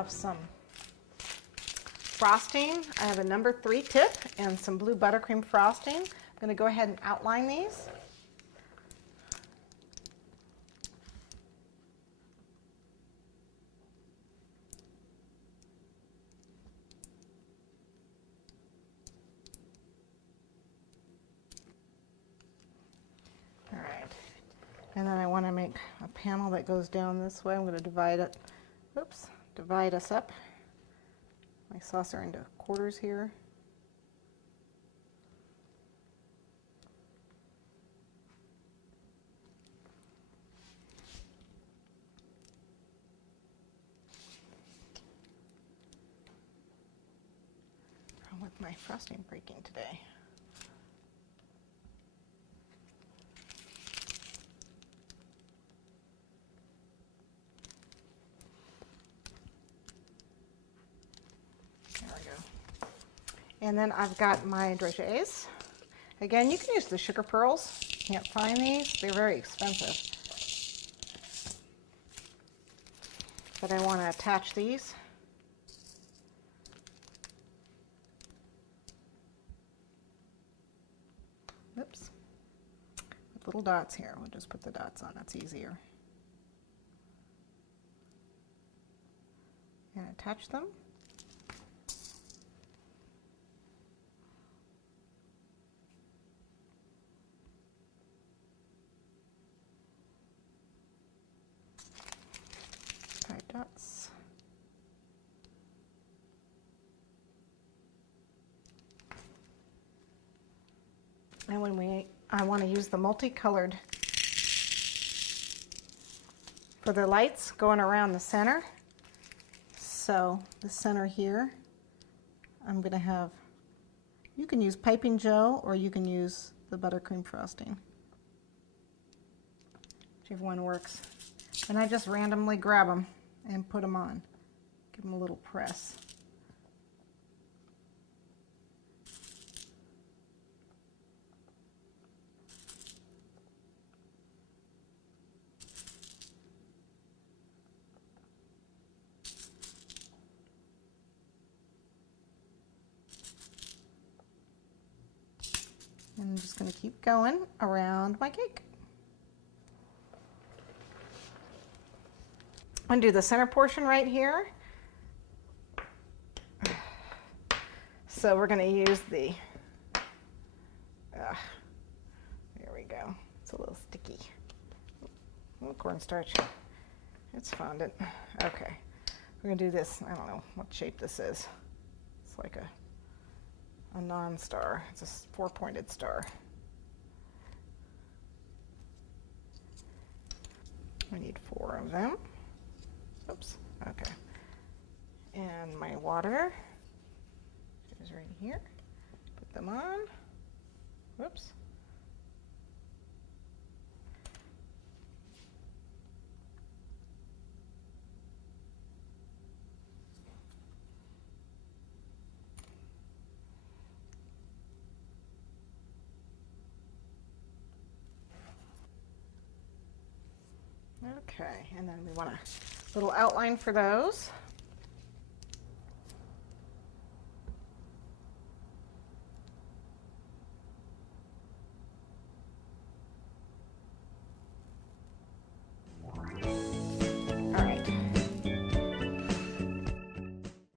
have some frosting. I have a number 3 tip and some blue buttercream frosting. I'm going to go ahead and outline these. All right, and then I want to make a panel that goes down this way. I'm going to divide it, divide us up, my saucer into quarters here. With my frosting breaking today. There we go. And then I've got my dragées. Again, you can use the sugar pearls. Can't find these. They're very expensive. But I want to attach these. Oops. With little dots here. We'll just put the dots on. That's easier. And attach them. Five dots. And when I want to use the multicolored for the lights going around the center. So the center here, I'm going to have, you can use piping gel or you can use the buttercream frosting. Whichever one works. And I just randomly grab them and put them on. Give them a little press. And I'm just going to keep going around my cake. I'm going to do the center portion right here. So we're going to use the, there we go. It's a little sticky. A little cornstarch. It's fondant. Okay. We're going to do this. I don't know what shape this is. It's like a non-star. It's a 4-pointed star. I need 4 of them. Oops. Okay. And my water is right here. Put them on. Whoops. Okay, and then we want a little outline for those.